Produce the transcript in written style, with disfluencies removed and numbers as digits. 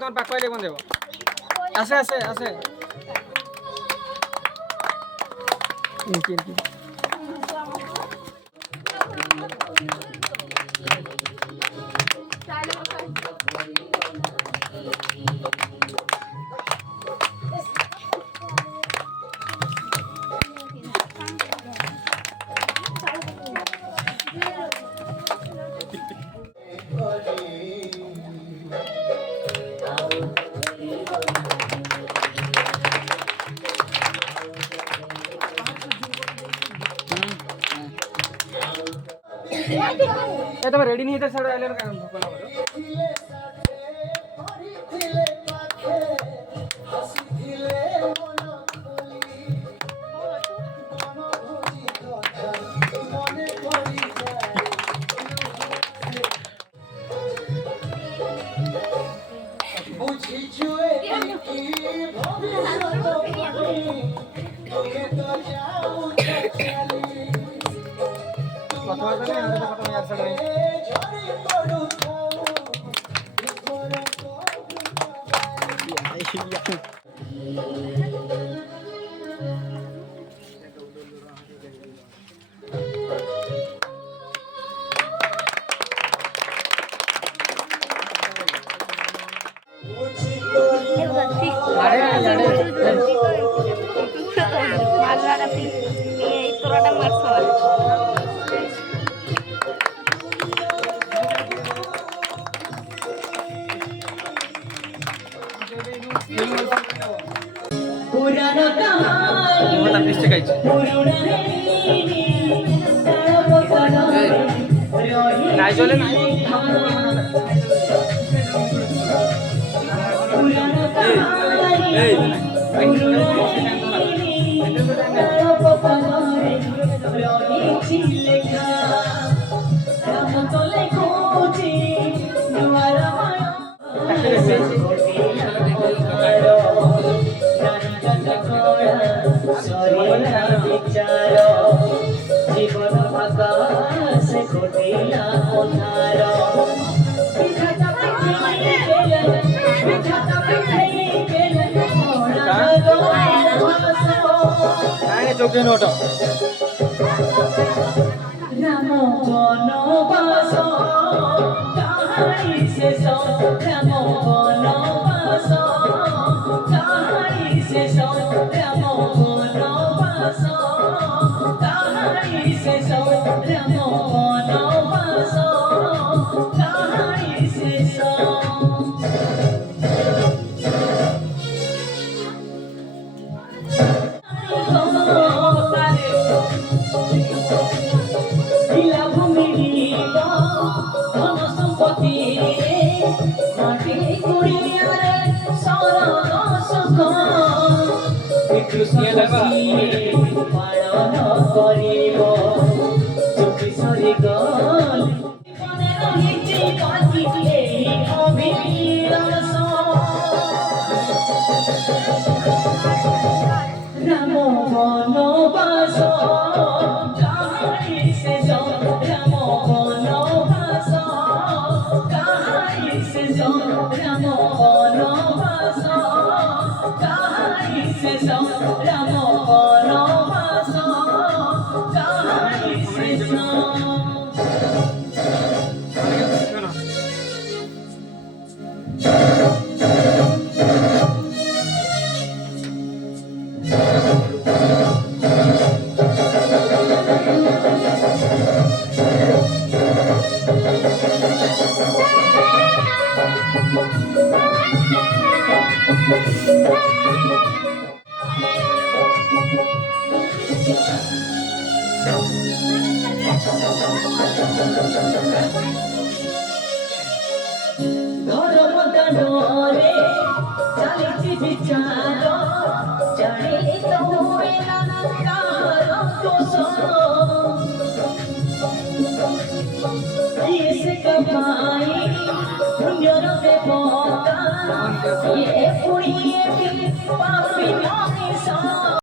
তোমার পাক পাইলে কোন দেব আছে আছে আছে ইনকি ইনকি તમે રેડી નહીં હતા સર આઈલર કામ ભોકલા બરો বুঝি জুয়ে কি ভবিষ্যৎ তোকে তো যাও চলি কথা বলতে না কথা আমি আর সবাই নাই চলে নাই জীবন আকাশ ঘটিলা অনার চোখে নোট রাম বনবাস কাহারি শেষ রাম বনবাস কাহারি শেষ রাম বনবাস কাহারি শেষ রাম বনবাস কাহারি শেষ পালন করিব চুপি সরি গল মনে রহিছে কাটিলে অবিরস রাম বনবাস কাহারি শেষ রাম বনবাস কাহারি শেষ রাম বনবাস কাহারি শেষ রাম বনবাস কাহারি শেষ